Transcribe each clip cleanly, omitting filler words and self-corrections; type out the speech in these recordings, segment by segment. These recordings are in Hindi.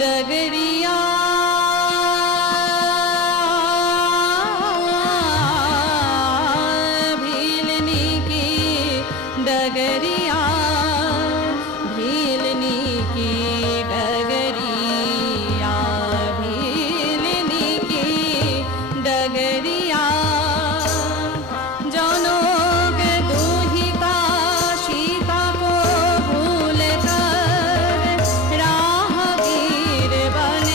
डगरिया भीलनी की डगरिया भीलनी की डगरिया भीलनी की डगरिया जनक दुहिता सीता को भूल कर राहगीर बन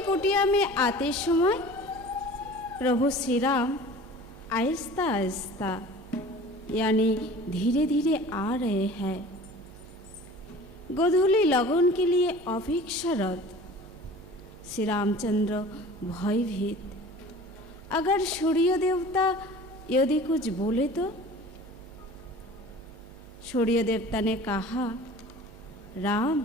कुटिया में आते समय प्रभु श्री राम आहिस्ता आहिस्ता यानी धीरे धीरे आ रहे हैं। गोधूली लगन के लिए अभिक्षारत श्री रामचंद्र भयभीत। अगर सूर्य देवता यदि कुछ बोले तो? सूर्य देवता ने कहा, राम,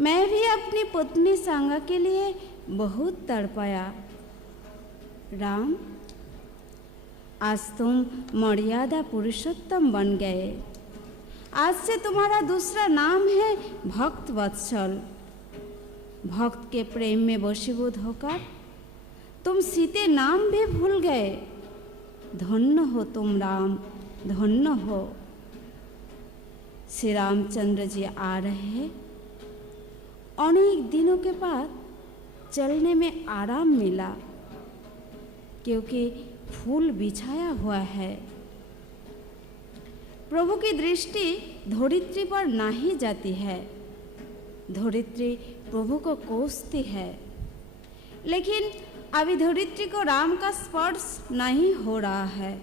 मैं भी अपनी पत्नी सांगा के लिए बहुत तड़पाया। राम, आज तुम मर्यादा पुरुषोत्तम बन गए। आज से तुम्हारा दूसरा नाम है भक्त वत्सल। भक्त के प्रेम में वशीभूत होकर तुम सीते नाम भी भूल गए। धन्य हो तुम राम, धन्य हो। श्री रामचंद्र जी आ रहे हैं। अनेक दिनों के बाद चलने में आराम मिला, क्योंकि फूल बिछाया हुआ है। प्रभु की दृष्टि धरित्री पर नहीं जाती है। धरित्री प्रभु को कोसती है, लेकिन अभी धरित्री को राम का स्पर्श नहीं हो रहा है।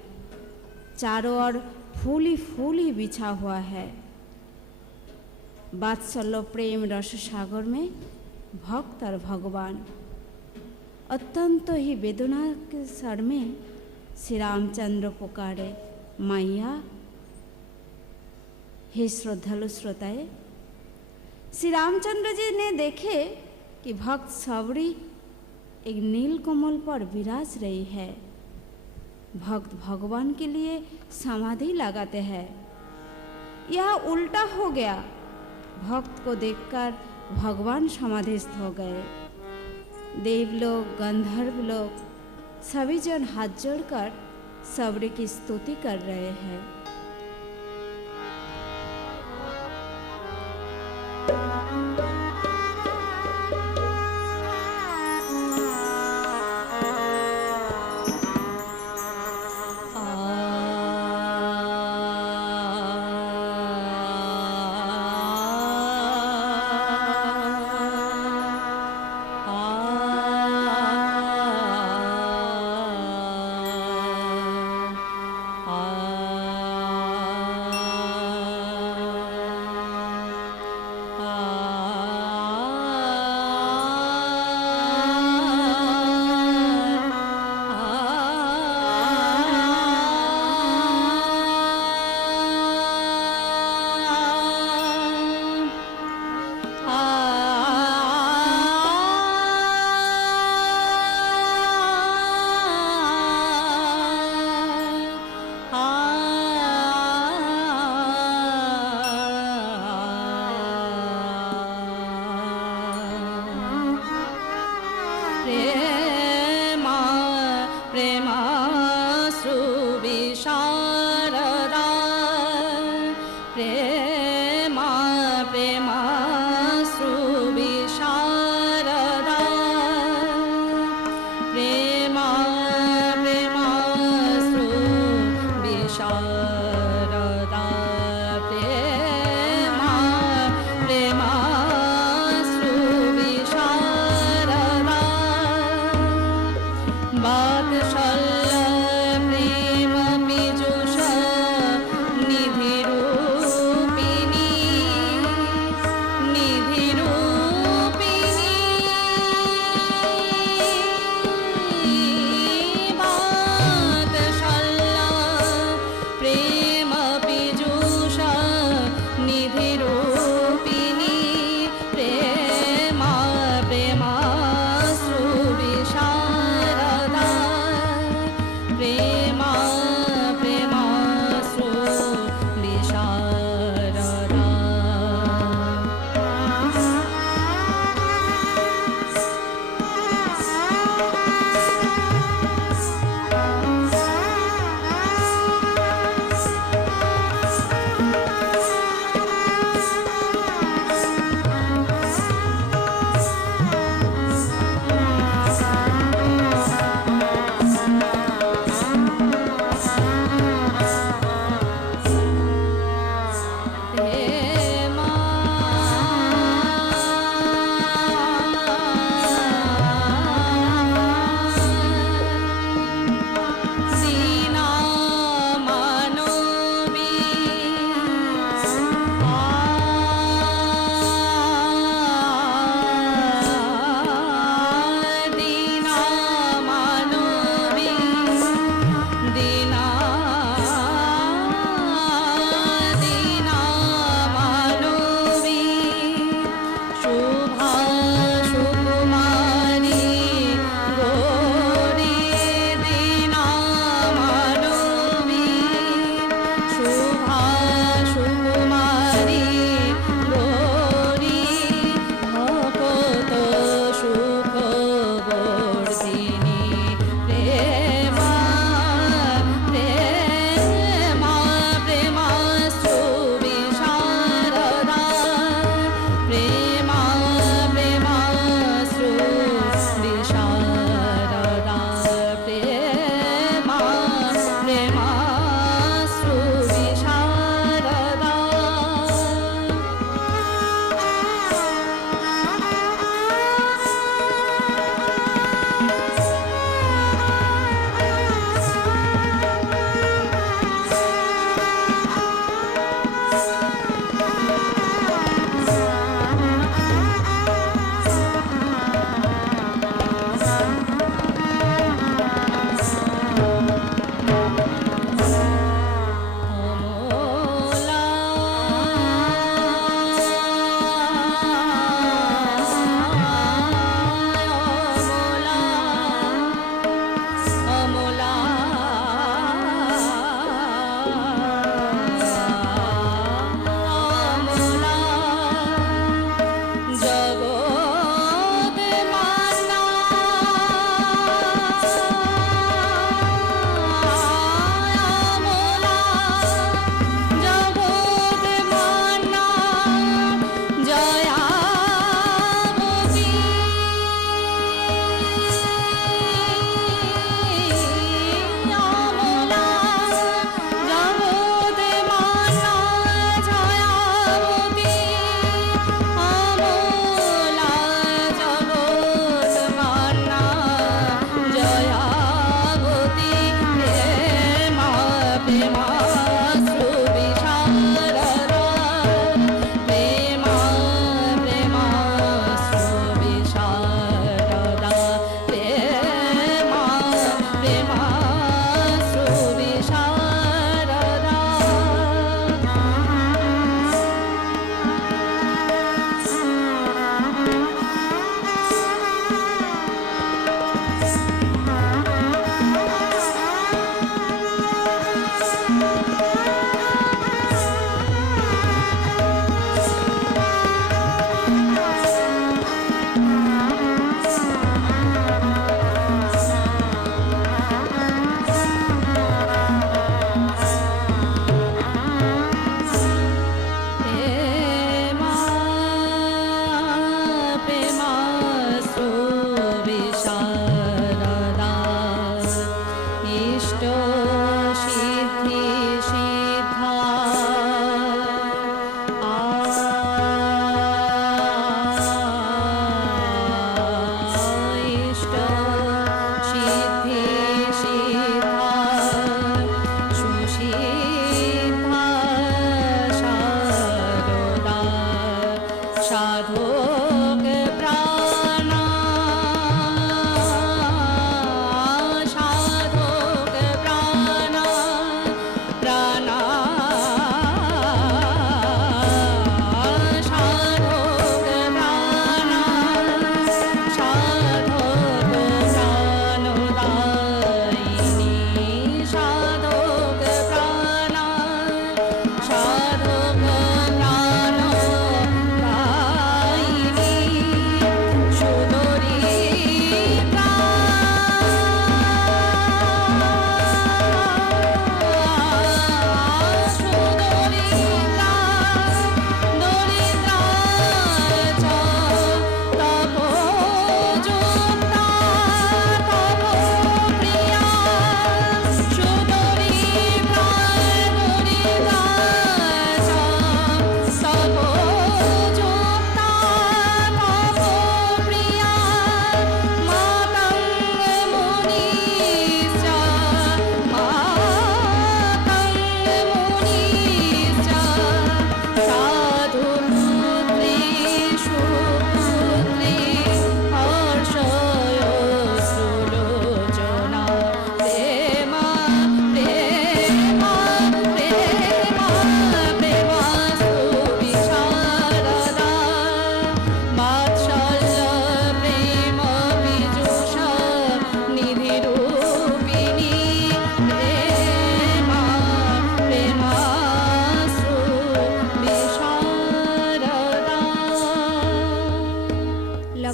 चारों ओर फूल ही बिछा हुआ है। वात्सल्य प्रेम रस सागर में भक्त और भगवान अत्यंत ही वेदना के स्वर में श्री रामचंद्र पुकारे, मैया। हे श्रद्धालु श्रोताए, श्री रामचंद्र जी ने देखे कि भक्त सबरी एक नील कमल पर विराज रही है। भक्त भगवान के लिए समाधि लगाते हैं। यह उल्टा हो गया। भक्त को देखकर भगवान समाधिस्थ हो गए। देवलोक, गंधर्व लोग सभी जन हाथ जोड़कर सबरी की स्तुति कर रहे हैं।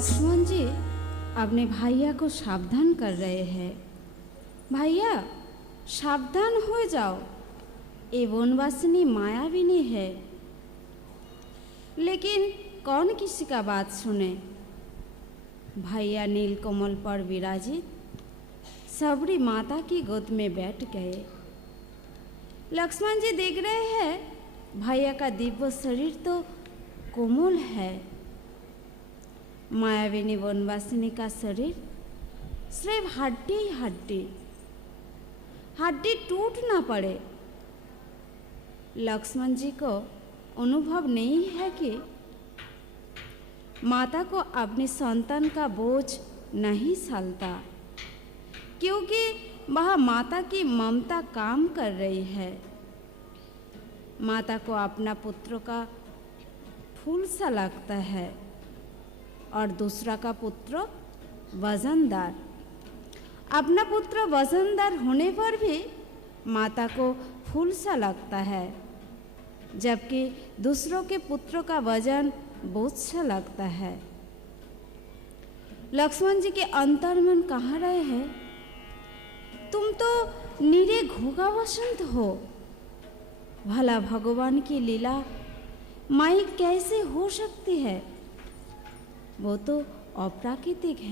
लक्ष्मण जी अपने भैया को सावधान कर रहे हैं। भैया सावधान हो जाओ, ये वनवासिनी मायाविनी है। लेकिन कौन किसी का बात सुने। भैया नीलकमल पर विराजित सबरी माता की गोद में बैठ गए। लक्ष्मण जी देख रहे हैं भैया का दिव्य शरीर तो कोमल है, मायाविनी वनवासिनी का शरीर सिर्फ हड्डी ही हड्डी, हड्डी टूट ना पड़े। लक्ष्मण जी को अनुभव नहीं है कि माता को अपने संतान का बोझ नहीं सालता, क्योंकि वह माता की ममता काम कर रही है। माता को अपना पुत्र का फूल सा लगता है और दूसरा का पुत्र वजनदार। अपना पुत्र वजनदार होने पर भी माता को फूल सा लगता है, जबकि दूसरों के पुत्रों का वजन बोझ सा लगता है। लक्ष्मण जी के अंतर्मन कहाँ रहे हैं? तुम तो निरे घोगा वसंत हो। भला भगवान की लीला माई कैसे हो सकती है? वो तो अप्राकृतिक है।